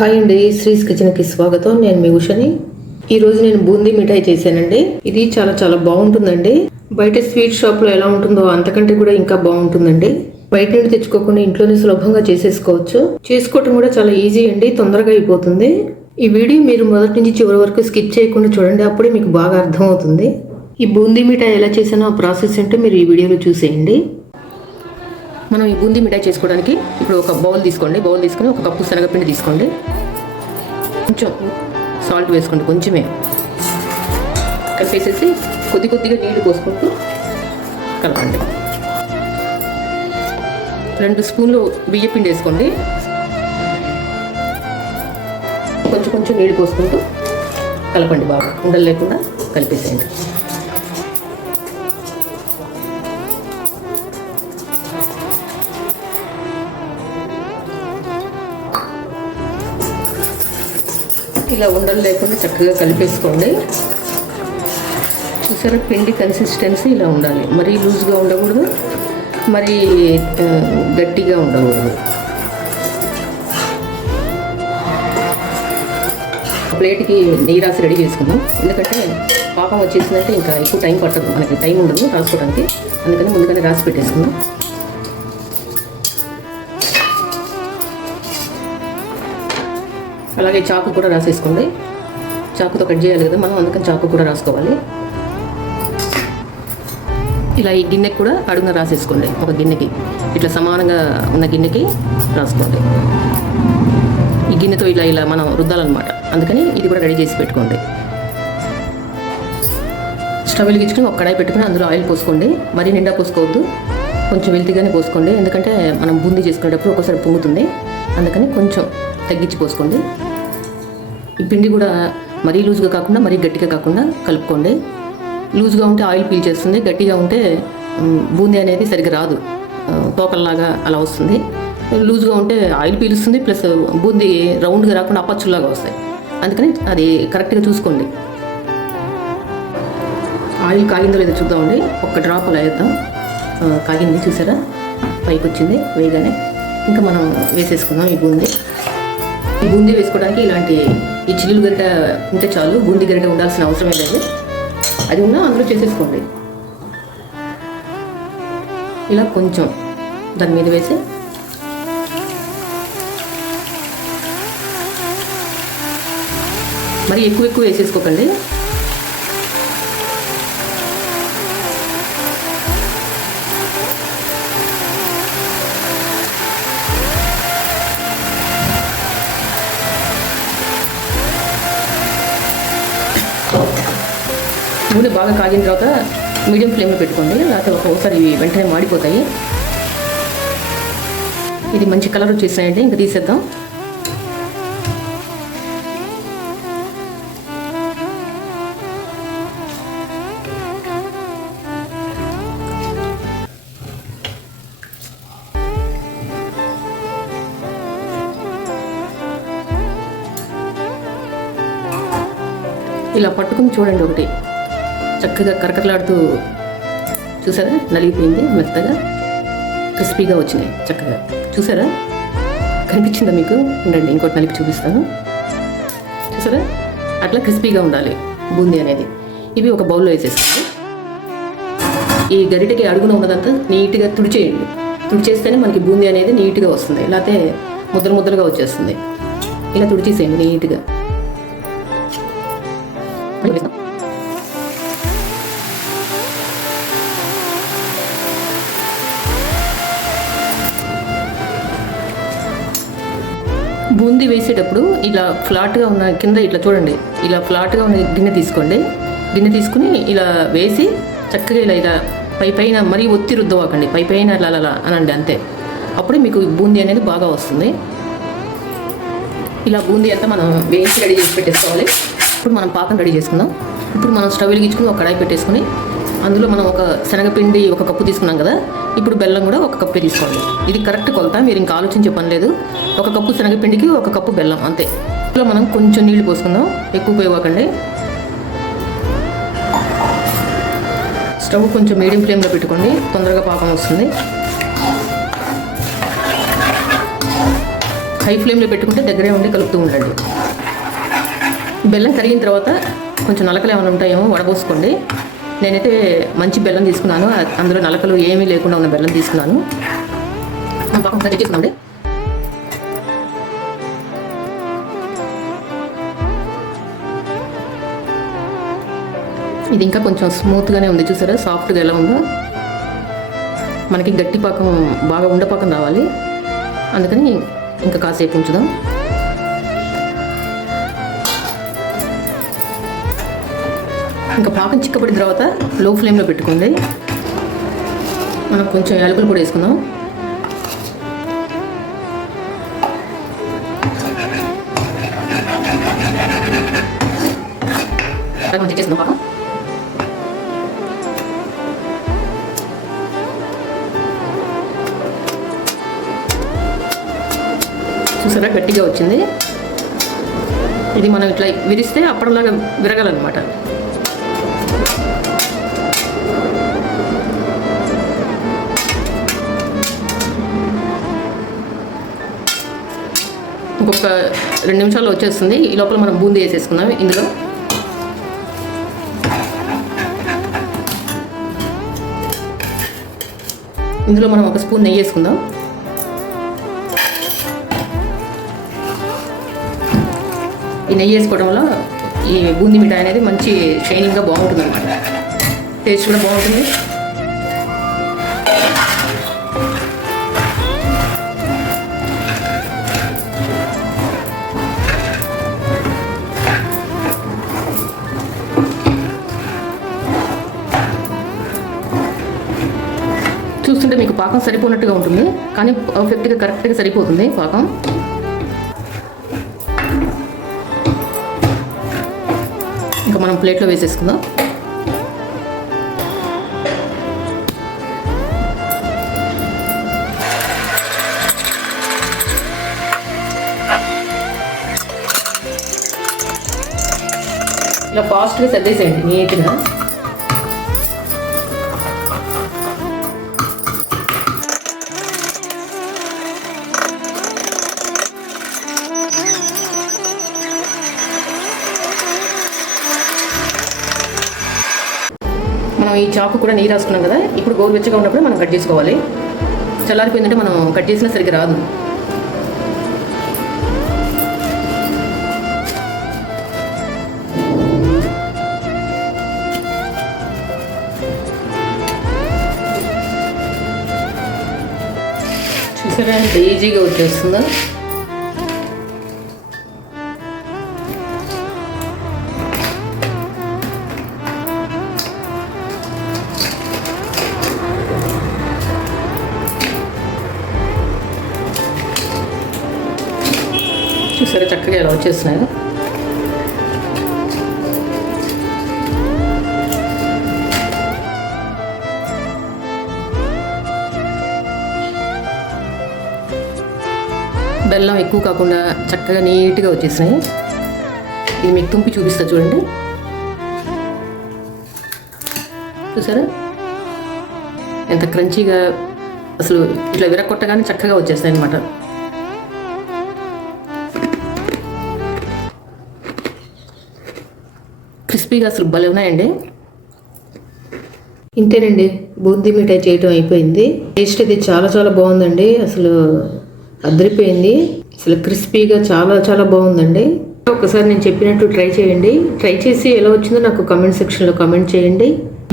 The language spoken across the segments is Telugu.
హాయ్ అండి, శ్రీస్ కిచెన్కి స్వాగతం. నేను మీ ఉషని. ఈరోజు నేను బూందీ మిఠాయి చేశానండి. ఇది చాలా చాలా బాగుంటుందండి. బయట స్వీట్ షాప్లో ఎలా ఉంటుందో అంతకంటే కూడా ఇంకా బాగుంటుందండి. బయట నుండి తెచ్చుకోకుండా ఇంట్లోనే సులభంగా చేసేసుకోవచ్చు. చేసుకోవటం కూడా చాలా ఈజీ అండి, తొందరగా అయిపోతుంది. ఈ వీడియో మీరు మొదటి నుంచి చివరి వరకు స్కిప్ చేయకుండా చూడండి, అప్పుడే మీకు బాగా అర్థమవుతుంది. ఈ బూందీ మిఠాయి ఎలా చేసానో ఆ ప్రాసెస్ అంటే మీరు ఈ వీడియోలో చూసేయండి. మనం ఈ బూందీ మిఠాయి చేసుకోవడానికి ఇప్పుడు ఒక బౌల్ తీసుకోండి. బౌల్ తీసుకొని ఒక కప్పు శనగపిండి తీసుకోండి. కొంచెం సాల్ట్ వేసుకోండి, కొంచెమే కలిపేసేసి కొద్ది కొద్దిగా నీళ్లు పోసుకుంటూ కలపండి. 2 స్పూన్లు బియ్యపిండి వేసుకోండి. కొంచెం కొంచెం నీళ్లు పోసుకుంటూ కలపండి. బాగా ఉండలు లేకుండా కలిపేసేయండి. ఇలా ఉండలు లేకుండా చక్కగా కలిపేసుకోండి. చూసారా, పిండి కన్సిస్టెన్సీ ఇలా ఉండాలి. మరీ లూజ్గా ఉండకూడదు, మరీ గట్టిగా ఉండకూడదు. ప్లేట్కి నెయ్యి రాసి రెడీ చేసుకుందాం. ఎందుకంటే పాకం వచ్చేసిందంటే ఇంకా ఎక్కువ టైం పట్టదు, మనకి టైం ఉండదు రాసుకోవడానికి. అందుకని ముందుగానే రాసి పెట్టేసుకుందాం. అలాగే చాకు కూడా రాసేసుకోండి. చాకుతో కట్ చేయాలి కదా మనం, అందుకని చాకు కూడా రాసుకోవాలి. ఇలా ఈ గిన్నెకి కూడా అడుగున రాసేసుకోండి. ఒక గిన్నెకి ఇట్లా సమానంగా ఉన్న గిన్నెకి రాసుకోండి. ఈ గిన్నెతో ఇలా ఇలా మనం రుద్దాలన్నమాట, అందుకని ఇది కూడా రెడీ చేసి పెట్టుకోండి. స్టవ్ వెలిగించుకుని ఒక కడాయి పెట్టుకుని అందులో ఆయిల్ పోసుకోండి. మరీ నిండా పోసుకోవద్దు, కొంచెం వెల్తిగానే పోసుకోండి. ఎందుకంటే మనం బూందీ చేసుకునేటప్పుడు ఒక్కోసారి పొంగుతుంది, అందుకని కొంచెం తగ్గించి పోసుకోండి. ఈ పిండి కూడా మరీ లూజ్గా కాకుండా మరీ గట్టిగా కాకుండా కలుపుకోండి. లూజ్గా ఉంటే ఆయిల్ పీల్చేస్తుంది, గట్టిగా ఉంటే బూందీ అనేది సరిగ్గా రాదు, తోకల్లాగా అలా వస్తుంది. లూజ్గా ఉంటే ఆయిల్ పీలుస్తుంది, ప్లస్ బూందీ రౌండ్గా రాకుండా అప్పచ్చులాగా వస్తాయి. అందుకని అది కరెక్ట్గా చూసుకోండి. ఆయిల్ కాగిందో లేదో చూద్దామండి. ఒక్క డ్రాప్ అలా వేద్దాం. కాగింది, చూసారా, పైకి వచ్చింది వేయగానే. ఇంకా మనం వేసేసుకుందాం ఈ బూందీ. ఈ బూందీ వేసుకోవడానికి ఇలాంటి ఈ చిల్లులు గరిట ఉంటే చాలు, బూందీ గరిట ఉండాల్సిన అవసరమే లేదు. అది ఉన్నా అందులో చేసేసుకోండి. ఇలా కొంచెం దాని మీద వేసి మరి ఎక్కువ ఎక్కువ వేసేసుకోకండి. నూనె బాగా కాగిన తర్వాత మీడియం ఫ్లేమ్లో పెట్టుకోండి, లేకపోతే ఒక్కొక్కసారి ఇవి వెంటనే మాడిపోతాయి. ఇది మంచి కలర్ వచ్చేసాయండి, ఇంకా తీసేద్దాం. ఇలా పట్టుకుని చూడండి, ఒకటి చక్కగా కరకరలాడుతూ, చూసారా, నలిగిపోయింది, మెత్తగా క్రిస్పీగా వచ్చినాయి చక్కగా. చూసారా, కనిపించిందా మీకు? ఉండండి, ఇంకోటి నలిపి చూపిస్తాను. చూసారా, అట్లా క్రిస్పీగా ఉండాలి బూందీ అనేది. ఇవి ఒక బౌల్లో వేసేసుకోండి. ఈ గరిటెకి అడుగున ఉన్నదంతా నీట్గా తుడిచేయండి. తుడిచేస్తేనే మనకి బూందీ అనేది నీట్గా వస్తుంది, లేకపోతే ముద్దలు ముద్దలుగా వచ్చేస్తుంది. ఇలా తుడిచేసేయండి నీట్గా. బూందీ వేసేటప్పుడు ఇలా ఫ్లాట్గా ఉన్న కింద ఇట్లా చూడండి, ఇలా ఫ్లాట్గా ఉన్న గిన్నె తీసుకోండి. గిన్నె తీసుకుని ఇలా వేసి చక్కగా ఇలా ఇలా పైన మరీ ఒత్తి రుద్దవాకండి, పైన అలా అలా అనండి, అంతే. అప్పుడే మీకు బూందీ అనేది బాగా వస్తుంది. ఇలా బూందీ అంతా మనం వేసి రెడీ చేసి పెట్టేసుకోవాలి. ఇప్పుడు మనం పాకం రెడీ చేసుకుందాం. ఇప్పుడు మనం స్టవ్ వెలిగించుకుని ఒక కడాయి పెట్టేసుకుని అందులో మనం ఒక శనగపిండి 1 కప్పు తీసుకున్నాం కదా, ఇప్పుడు బెల్లం కూడా 1 కప్పే తీసుకోండి. ఇది కరెక్ట్ కొలత, మీరు ఇంకా ఆలోచించే పని లేదు. 1 కప్పు శనగపిండికి 1 కప్పు బెల్లం, అంతే. ఇందులో మనం కొంచెం నీళ్లు పోసుకుందాం, ఎక్కువ పోయకండి. స్టవ్ కొంచెం మీడియం ఫ్లేమ్లో పెట్టుకోండి, తొందరగా పాకం వస్తుంది. హై ఫ్లేమ్లో పెట్టుకుంటే దగ్గరే ఉండి కలుపుతూ ఉండండి. బెల్లం కరిగిన తర్వాత కొంచెం నలకలు ఏమైనా ఉంటాయేమో వడబోసుకోండి. నేనైతే మంచి బెల్లం తీసుకున్నాను, అందులో నలకలు ఏమీ లేకుండా ఉన్న బెల్లం తీసుకున్నాను. తెచ్చేసుకున్నాండి. ఇది ఇంకా కొంచెం స్మూత్గానే ఉంది, చూసారా సాఫ్ట్గా ఎలా ఉందో. మనకి గట్టి పాకం బాగా ఉండపాకం రావాలి, అందుకని ఇంకా కాసేపు ఉంచుదాం. ఇంకా పాకం చిక్కబడిన తర్వాత లో ఫ్లేమ్లో పెట్టుకోండి. మనం కొంచెం యాలకులు కూడా వేసుకుందాం. తెచ్చేసుకుందాం పాకం. చూసారా గట్టిగా వచ్చింది. ఇది మనం ఇట్లా విరిస్తే అప్పటిలాగా విరగాలన్నమాట. ఇంకొక 2 నిమిషాల్లో వచ్చేస్తుంది. ఈ లోపల మనం బూందీ వేసేసుకుందాం. ఇందులో మనం 1 స్పూన్ నెయ్యి వేసుకుందాం. ఈ నెయ్యి వేసుకోవడం వల్ల ఈ బూందీ మిఠాయి అనేది మంచి షైనింగ్గా బాగుంటుంది అన్నమాట. టేస్ట్ కూడా బాగుంటుంది. చూస్తుంటే మీకు పాకం సరిపోయినట్టుగా ఉంటుంది, కానీ పర్ఫెక్ట్గా కరెక్ట్గా సరిపోతుంది పాకం. ఇంకా మనం ప్లేట్లో వేసేసుకుందాం. ఇలా ఫాస్ట్గా సర్దేసేయండి నీట్గా. మనం ఈ చాకు కూడా నీరు రాసుకున్నాం కదా, ఇప్పుడు గోరువెచ్చగా ఉన్నప్పుడు మనం కట్ చేసుకోవాలి. చల్లారిపోయిందంటే మనం కట్ చేసినా సరిగ్గా రాదు. చూసారా ఎంత ఈజీగా వచ్చేస్తుందో. చూసారా చక్కగా ఎలా వచ్చేస్తున్నాయి. బెల్లం ఎక్కువ కాకుండా చక్కగా నీట్గా వచ్చేసినాయి. ఇది మీకు తుంపి చూపిస్తా చూడండి. చూసారా ఎంత క్రంచీగా, అసలు ఇట్లా విరగొట్టగానే చక్కగా వచ్చేస్తాయి అన్నమాట. క్రిస్పీగా అసలు భలే ఉన్నాయండి. ఇంతేనండి, బూందీ మిఠాయి చేయటం అయిపోయింది. టేస్ట్ అయితే చాలా చాలా బాగుందండి. అసలు అదిరిపోయింది. అసలు క్రిస్పీగా చాలా చాలా బాగుందండి. ఒకసారి నేను చెప్పినట్టు ట్రై చేయండి. ట్రై చేసి ఎలా వచ్చిందో నాకు కామెంట్ సెక్షన్లో కామెంట్ చేయండి.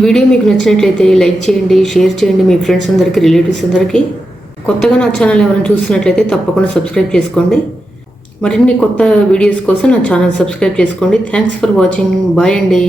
వీడియో మీకు నచ్చినట్లయితే లైక్ చేయండి, షేర్ చేయండి మీ ఫ్రెండ్స్ అందరికీ, రిలేటివ్స్ అందరికీ. కొత్తగా నా ఛానల్ ఎవరైనా చూస్తున్నట్లయితే తప్పకుండా సబ్స్క్రైబ్ చేసుకోండి. మరిన్ని కొత్త వీడియోస్ కోసం నా ఛానల్ సబ్స్క్రైబ్ చేసుకోండి. Thanks for watching. బాయ్ అండి.